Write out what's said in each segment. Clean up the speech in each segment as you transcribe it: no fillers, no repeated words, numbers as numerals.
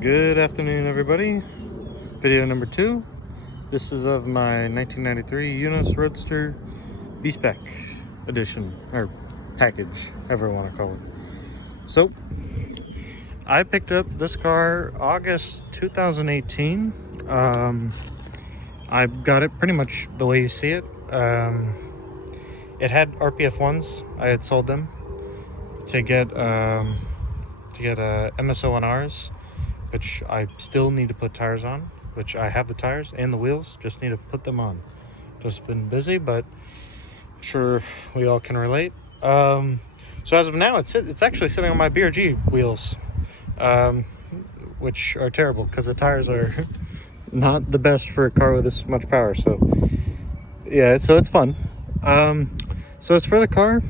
Good afternoon, everybody. Video number 2. This is of my 1993 Eunos Roadster B-Spec edition, or package, however you want to call it. So, I picked up this car August 2018. I got it pretty much the way you see it. It had RPF1s. I had sold them to get MSO1Rs, which I still need to put tires on, which I have the tires and the wheels, just need to put them on. Just been busy, but I'm sure we all can relate. So as of now, it's actually sitting on my BRG wheels, which are terrible because the tires are not the best for a car with this much power. So yeah, so it's fun. So as for the car,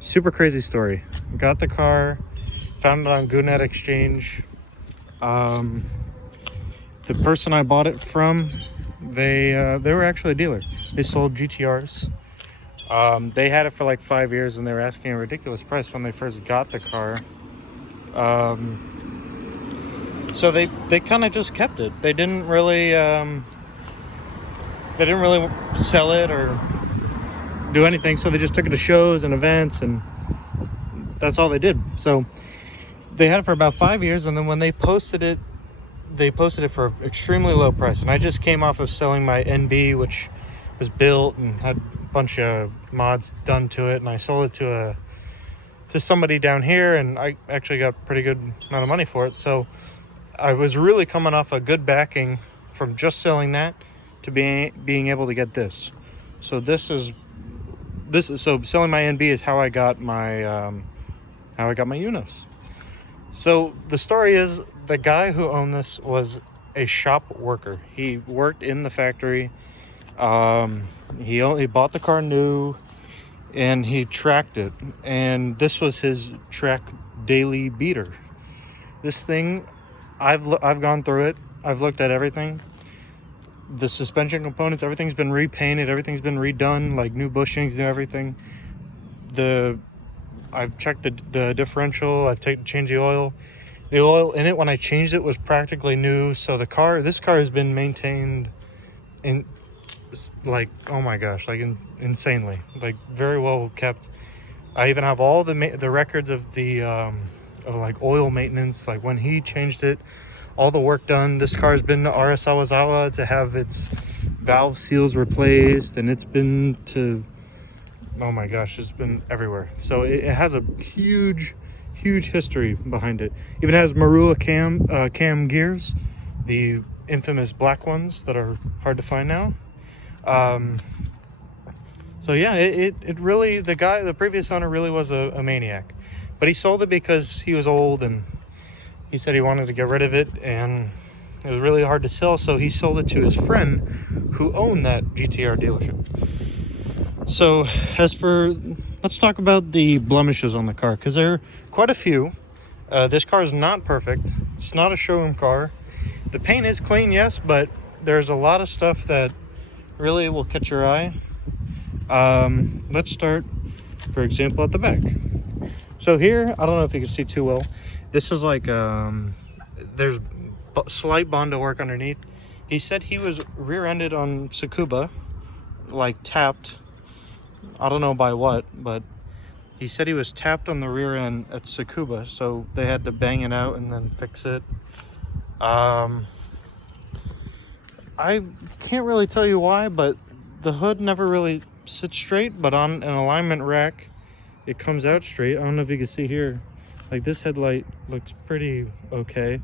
super crazy story. Got the car, found it on GoNet Exchange. The person I bought it from, they were actually a dealer. They sold GTRs. They had it for like 5 years, and they were asking a ridiculous price when they first got the car. So they kind of just kept it. They didn't really sell it or do anything. So they just took it to shows and events, and that's all they did. So they had it for about 5 years, and then when they posted it for an extremely low price. And I just came off of selling my NB, which was built and had a bunch of mods done to it, and I sold it to somebody down here, and I actually got a pretty good amount of money for it. So I was really coming off a good backing from just selling that to being able to get this. So so selling my NB is how I got my Eunos. So the story is, the guy who owned this was a shop worker. He worked in the factory. He bought the car new, and he tracked it. And this was his track daily beater. This thing, I've gone through it. I've looked at everything. The suspension components, everything's been repainted. Everything's been redone, like new bushings, new everything. I've checked the differential. I've changed the oil. The oil in it when I changed it was practically new. So this car has been maintained in, like, oh my gosh, like insanely, like very well kept. I even have all the records of the of like oil maintenance, like when he changed it, all the work done. This car has been to RS Awazawa to have its valve seals replaced, and it's been to, oh my gosh, it's been everywhere. So it has a huge history behind it. Even has Marua cam gears, the infamous black ones that are hard to find now. So yeah, it really, the previous owner really was a maniac, but he sold it because he was old, and he said he wanted to get rid of it, and it was really hard to sell. So he sold it to his friend who owned that GTR dealership. So let's talk about the blemishes on the car, because there are quite a few. This car is not perfect. It's not a showroom car. The paint is clean, yes, but there's a lot of stuff that really will catch your eye. Let's start, for example, at the back. So here, I don't know if you can see too well. This is like, there's slight Bondo work underneath. He said he was rear-ended on Tsukuba, like tapped. I don't know by what, but he said he was tapped on the rear end at Tsukuba, so they had to bang it out and then fix it. I can't really tell you why, but the hood never really sits straight, but on an alignment rack, it comes out straight. I don't know if you can see here. Like, this headlight looks pretty okay.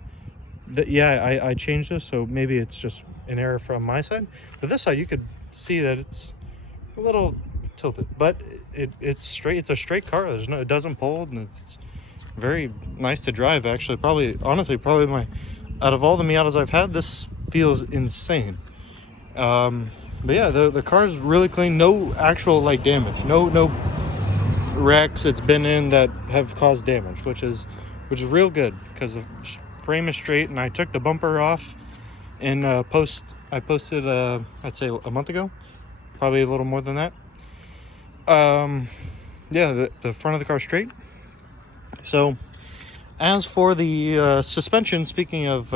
Yeah, I changed this, so maybe it's just an error from my side. But this side, you could see that it's a little tilted, but it's straight. It's a straight car. It doesn't pull, and it's very nice to drive, actually. Honestly, out of all the Miatas I've had, this feels insane. But yeah, the car is really clean. No actual like damage. No wrecks it's been in that have caused damage, which is real good, because the frame is straight. And I took the bumper off in I posted I'd say a month ago, probably a little more than that. Yeah, the front of the car straight. So As for the suspension, speaking of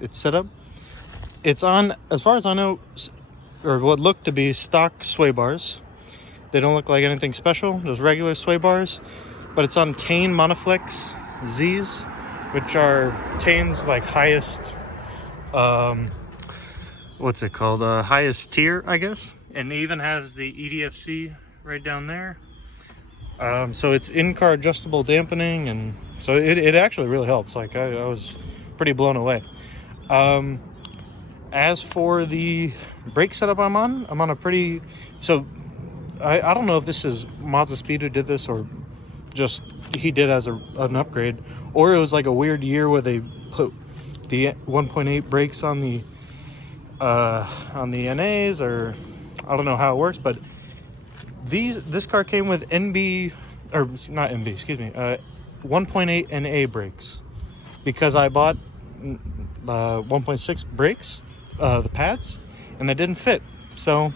its setup, it's on, as far as I know, or what look to be stock sway bars. They don't look like anything special, just regular sway bars, but it's on Tane Monoflex Z's, which are Tane's like highest, what's it called, highest tier, I guess. And it even has the EDFC right down there. So it's in-car adjustable dampening, and so it actually really helps. Like I was pretty blown away. As for the brake setup I'm on a pretty, so I don't know if this is Mazda Speed who did this, or just he did as an upgrade, or it was like a weird year where they put the 1.8 brakes on the NAs, or I don't know how it works, but this car came with NB, or not NB, excuse me, 1.8 NA brakes, because I bought 1.6 brakes, the pads, and they didn't fit. So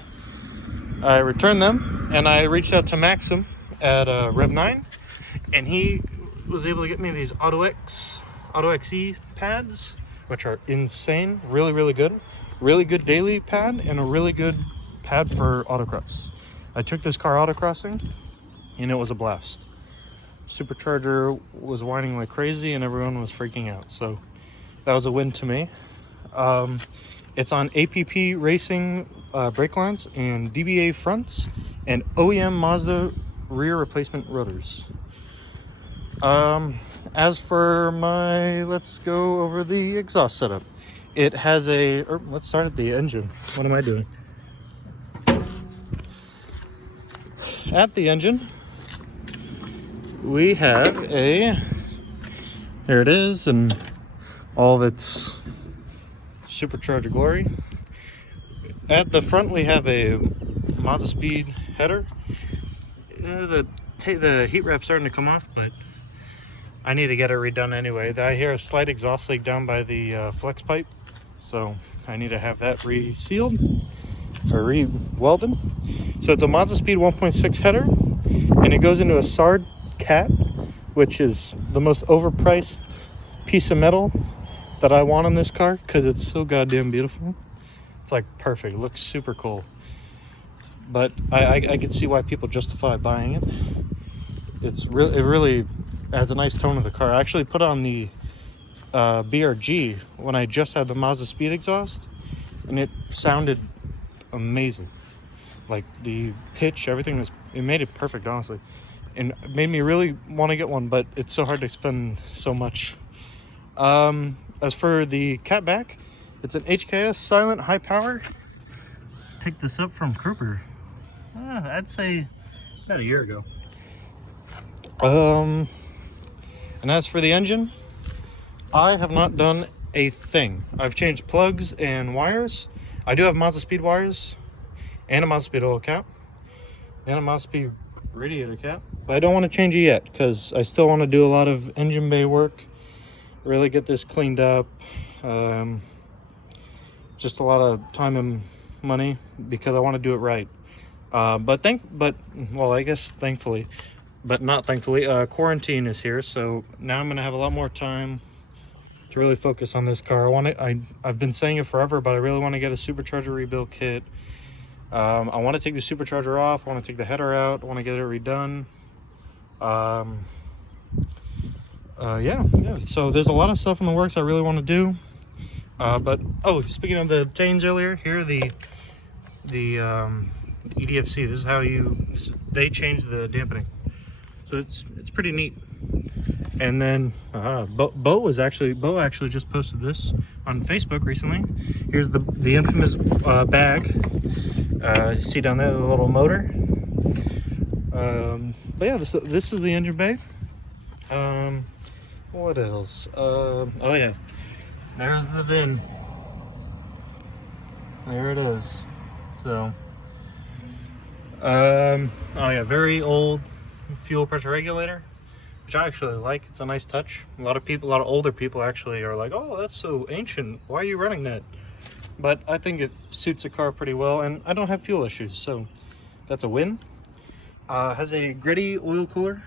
I returned them, and I reached out to Maxim at Rev9, and he was able to get me these Auto XE pads, which are insane, really good daily pad, and a really good pad for autocross. I took this car autocrossing, and it was a blast. Supercharger was whining like crazy, and everyone was freaking out, so that was a win to me. It's on APP Racing brake lines and DBA fronts and OEM Mazda rear replacement rotors. As for let's go over the exhaust setup. It has let's start at the engine. What am I doing? At the engine, we have there it is, and all of its supercharger glory. At the front, we have a Mazda Speed header. The heat wrap's starting to come off, but I need to get it redone anyway. I hear a slight exhaust leak down by the flex pipe, so I need to have that resealed or re-welded. So it's a Mazda Speed 1.6 header, and it goes into a SARD cat, which is the most overpriced piece of metal that I want on this car, because it's so goddamn beautiful. It's like perfect, it looks super cool. But I could see why people justify buying it. It really has a nice tone of the car. I actually put on the BRG when I just had the Mazda Speed exhaust, and it sounded amazing. Like the pitch, everything it made it perfect, honestly. And it made me really want to get one, but it's so hard to spend so much. As for the cat back, it's an HKS silent high power. Picked this up from Kruger. I'd say about a year ago. And as for the engine, I have not done a thing. I've changed plugs and wires. I do have Mazda Speed wires, and a Mazda Speed oil cap, and a Mazda Speed radiator cap, but I don't want to change it yet, because I still want to do a lot of engine bay work, really get this cleaned up. Just a lot of time and money, because I want to do it right. Well, I guess thankfully, but not thankfully, quarantine is here, so now I'm gonna have a lot more time to really focus on this car. I've been saying it forever, but I really want to get a supercharger rebuild kit. I want to take the supercharger off. I want to take the header out. I want to get it redone. Yeah. So there's a lot of stuff in the works I really want to do. But speaking of the Tanes earlier, here are the EDFC. This is how they change the dampening. So it's pretty neat. And then Bo actually just posted this on Facebook recently. Here's the infamous bag. You see down there the little motor. But yeah, this is the engine bay. What else? Oh yeah, there's the VIN. There it is. So oh yeah, very old fuel pressure regulator, which I actually like. It's a nice touch. A lot of older people actually are like, oh, that's so ancient, why are you running that? But I think it suits the car pretty well, and I don't have fuel issues, so that's a win. Has a gritty oil cooler.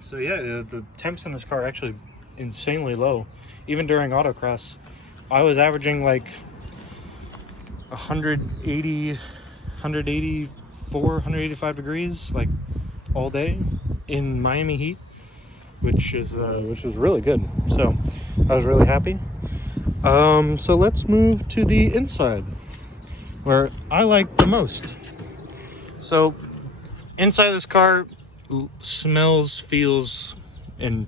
So yeah, the temps in this car are actually insanely low. Even during autocross, I was averaging like 180, 184, 185 degrees like all day in Miami heat, which was really good. So I was really happy. So let's move to the inside, where I like the most. So inside this car smells, feels, and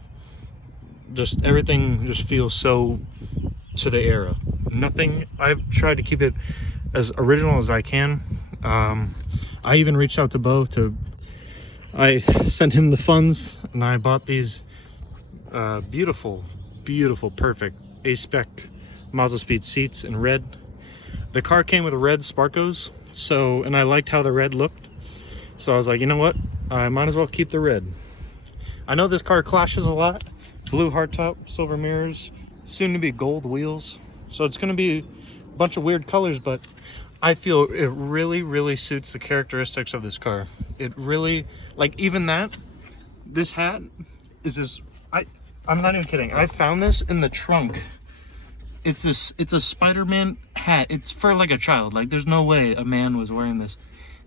just everything just feels so to the era. Nothing, I've tried to keep it as original as I can. I even reached out to Bo I sent him the funds, and I bought these beautiful, perfect A-Spec Mazda Speed seats in red. The car came with red Sparkos, and I liked how the red looked. So I was like, you know what? I might as well keep the red. I know this car clashes a lot. Blue hardtop, silver mirrors, soon to be gold wheels. So it's gonna be a bunch of weird colors, but I feel it really suits the characteristics of this car. It really, like, even that, this hat is this, I'm not even kidding. I found this in the trunk. It's a Spider-Man hat. It's for like a child. Like, there's no way a man was wearing this.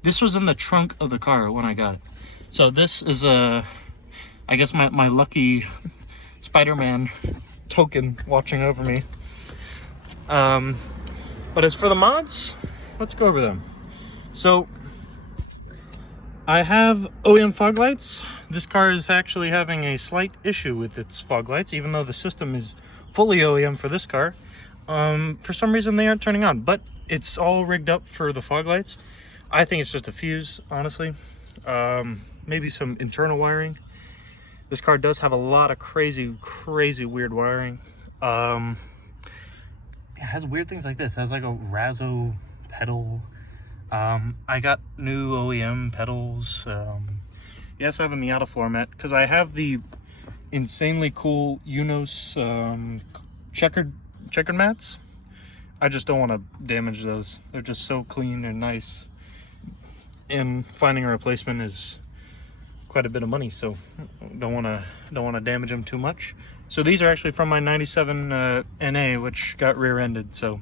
This was in the trunk of the car when I got it. So this is I guess my lucky Spider-Man token watching over me. But as for the mods, let's go over them. So I have OEM fog lights. This car is actually having a slight issue with its fog lights, even though the system is fully OEM for this car. For some reason they aren't turning on, but it's all rigged up for the fog lights. I think it's just a fuse, honestly. Maybe some internal wiring. This car does have a lot of crazy weird wiring. It has weird things like this. It has like a Razzo pedal. I got new OEM pedals. Yes, I have a Miata floor mat because I have the insanely cool Eunos checkered mats. I just don't want to damage those. They're just so clean and nice, and finding a replacement is quite a bit of money, so don't want to damage them too much. So these are actually from my 97 NA, which got rear-ended, so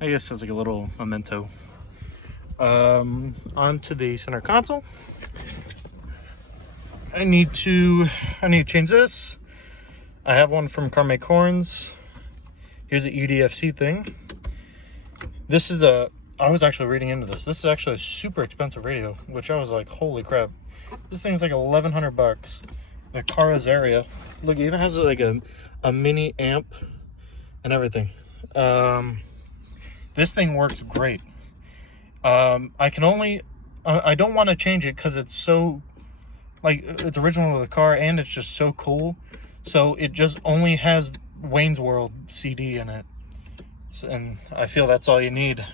I guess that's like a little memento. Onto the center console. I need to change this. I have one from Car Make Horns. Here's the EDFC thing. This is I was actually reading into this. This is actually a super expensive radio, which I was like, holy crap. This thing's like $1,100. The Cara's area. Look, it even has like a mini amp and everything. This thing works great. I don't want to change it because it's so, like, it's original to the car and it's just so cool. So it just only has Wayne's World CD in it. And I feel that's all you need.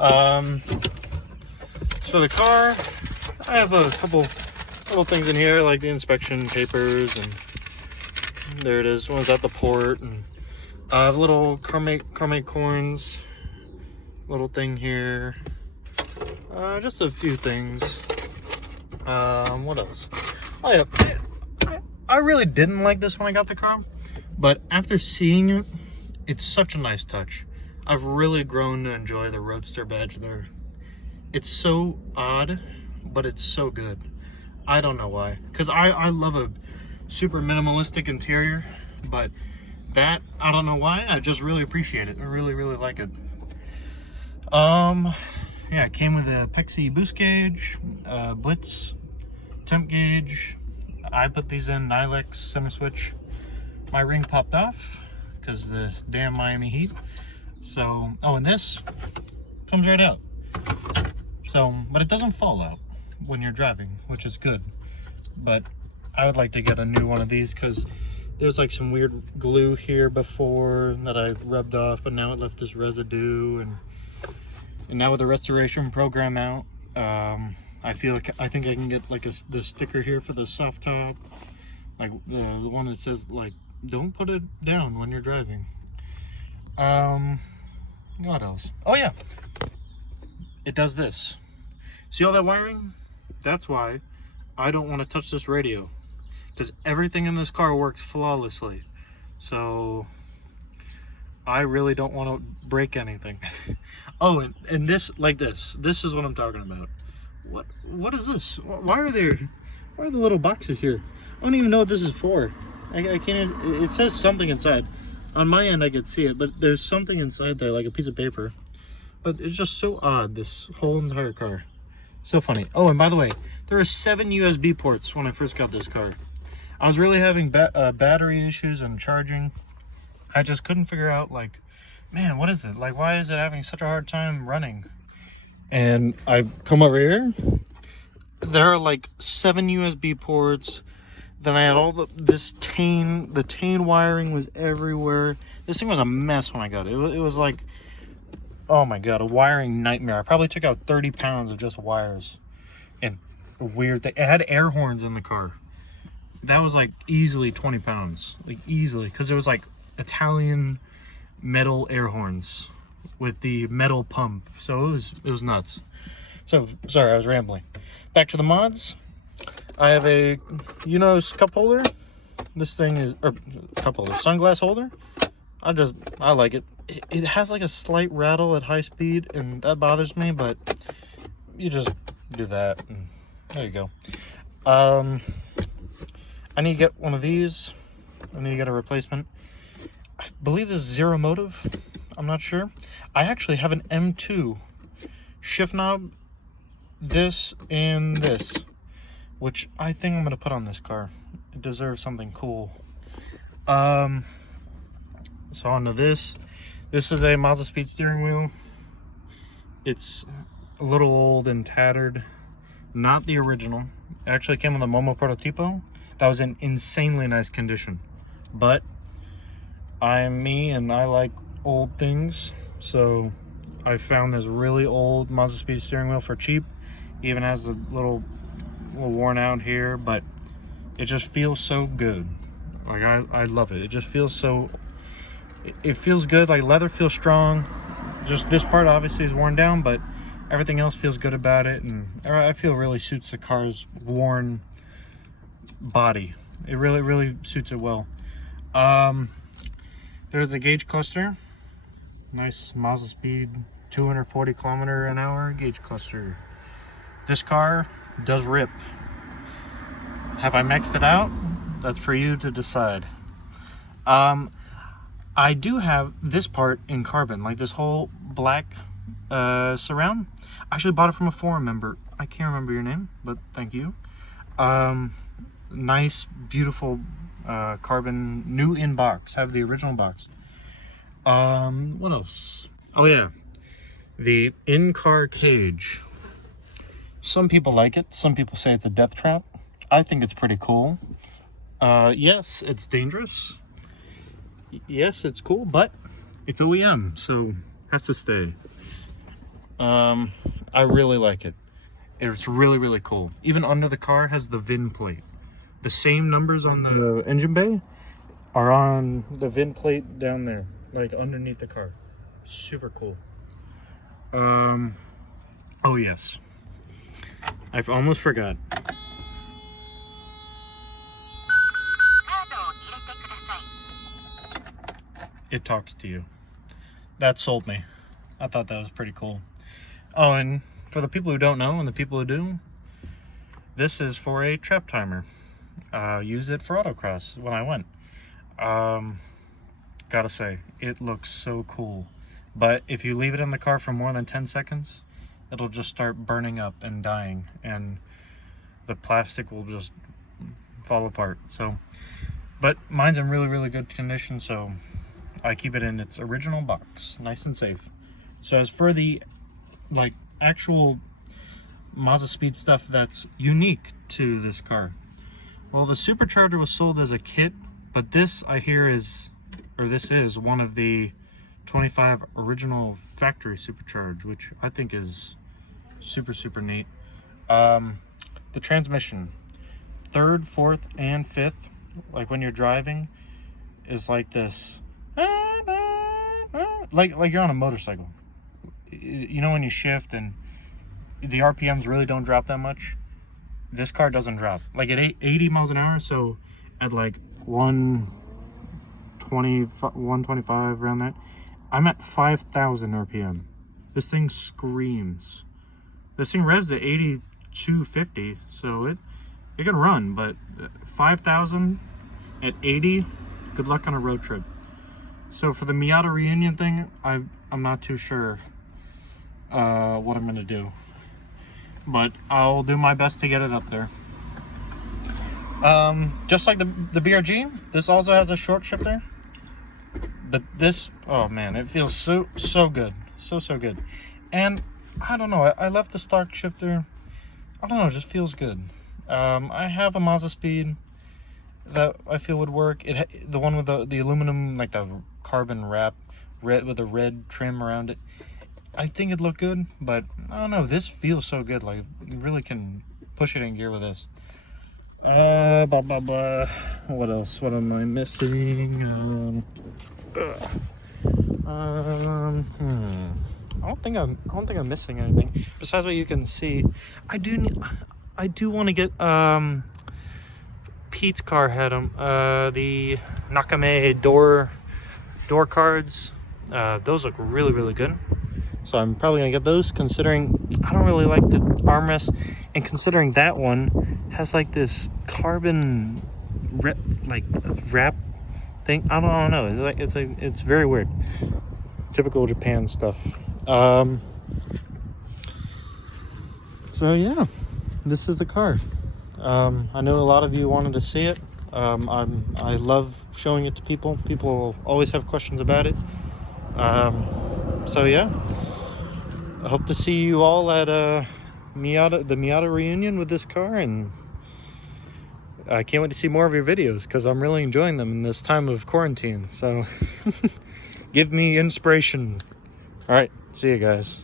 So for the car, I have a couple little things in here, like the inspection papers, and there it is. One's at the port, and little Car Make Horns little thing here. Just a few things. What else? Oh yeah, I really didn't like this when I got the car, but after seeing it, it's such a nice touch. I've really grown to enjoy the Roadster badge there. It's so odd, but it's so good. I don't know why, because I love a super minimalistic interior, but that, I don't know why, I just really appreciate it. I really like it. Yeah, it came with a Pexi boost gauge, Blitz temp gauge. I put these in Nilex center switch. My ring popped off because the damn Miami heat. So, oh, and this comes right out. So, but it doesn't fall out when you're driving, which is good. But I would like to get a new one of these because there's like some weird glue here before that I rubbed off, but now it left this residue, and now with the restoration program out, I think I can get like the sticker here for the soft top, like the one that says like don't put it down when you're driving. What else? Oh yeah, it does this. See all that wiring? That's why I don't want to touch this radio, because everything in this car works flawlessly. So I really don't want to break anything. Oh, and this, like this is what I'm talking about. What is this? Why are the little boxes here? I don't even know what this is for. I can't. It says something inside. On my end I could see it, but there's something inside there, like a piece of paper. But it's just so odd, this whole entire car. So funny. Oh, and by the way, there are 7 USB ports when I first got this car. I was really having battery issues and charging. I just couldn't figure out, like, man, what is it? Like, why is it having such a hard time running? And I come over here. There are like 7 USB ports. Then I had all the tane wiring was everywhere. This thing was a mess when I got it. It was like, oh my god, a wiring nightmare. I probably took out 30 pounds of just wires and weird thing. It had air horns in the car. That was like easily 20 pounds, like easily, because it was like Italian metal air horns with the metal pump. So it was nuts. So sorry, I was rambling. Back to the mods. I have a Eunos cup holder. This thing is, or cup holder, sunglass holder. I like it. It has like a slight rattle at high speed, and that bothers me, but you just do that, and there you go. I need to get one of these. I need to get a replacement. I believe this is zero motive. I'm not sure. I actually have an M2 shift knob, this and this, which I think I'm gonna put on this car. It deserves something cool. So onto this. This is a Mazda speed steering wheel. It's a little old and tattered. Not the original. It actually came with a Momo Prototipo. That was in insanely nice condition. But I'm me and I like old things. So I found this really old Mazda speed steering wheel for cheap. Even has the little worn out here, but it just feels so good. Like I love it. It just feels so, it feels good. Like leather feels strong. Just this part obviously is worn down, but everything else feels good about it, and I feel really suits the car's worn body. It really suits it well. There's a gauge cluster. Nice Mazda speed 240 km/h gauge cluster. This car does rip. Have I maxed it out? That's for you to decide. I do have this part in carbon, like this whole black surround. I actually bought it from a forum member. I can't remember your name, but thank you. Nice, beautiful carbon, new in box. Have the original box. What else? Oh yeah, the in-car cage. Some people like it. Some people say it's a death trap. I think it's pretty cool. Yes, it's dangerous. Yes, it's cool, but it's OEM, so has to stay. I really like it. It's really cool. Even under the car has the VIN plate. The same numbers on the engine bay are on the VIN plate down there, like underneath the car. Super cool. Oh yes, I've almost forgot. It talks to you. That sold me. I thought that was pretty cool. Oh, and for the people who don't know and the people who do, this is for a trap timer. Use it for autocross when I went. Gotta say, it looks so cool. But if you leave it in the car for more than 10 seconds, it'll just start burning up and dying, and the plastic will just fall apart. So, but mine's in really good condition, so I keep it in its original box, nice and safe. So as for the like actual Mazda speed stuff that's unique to this car, well, the supercharger was sold as a kit, but this I hear is, or this is one of the 25 original factory supercharged, which I think is super neat. The transmission, 3rd, 4th, and 5th, like when you're driving, is like this, like you're on a motorcycle. You know, when you shift and the RPMs really don't drop that much, this car doesn't drop. Like at 80 miles an hour, so at like 120, 125 around that, I'm at 5,000 RPM. This thing screams. This thing revs at 8250, so it can run, but 5,000 at 80, good luck on a road trip. So for the Miata reunion thing, I'm not too sure what I'm gonna do, but I'll do my best to get it up there. Just like the BRG, this also has a short shifter, but this, oh man, it feels so good, so good. And I don't know, I left the stock shifter, I don't know, it just feels good. I have a Mazda Speed that I feel would work. The one with the aluminum, like the carbon wrap, with the red trim around it. I think it'd look good, but I don't know. This feels so good. Like, you really can push it in gear with this. What else? What am I missing? I don't think I'm missing anything besides what you can see. I do want to get Pete's car had them, the Nakame door cards. Those look really good, so I'm probably gonna get those, considering I don't really like the armrest, and considering that one has like this carbon wrap thing. I don't know, it's very weird, typical Japan stuff. So yeah, this is the car. I know a lot of you wanted to see it. I love showing it to people. People always have questions about it. So yeah, I hope to see you all at the Miata reunion with this car, and I can't wait to see more of your videos because I'm really enjoying them in this time of quarantine. So give me inspiration. All right, see you guys.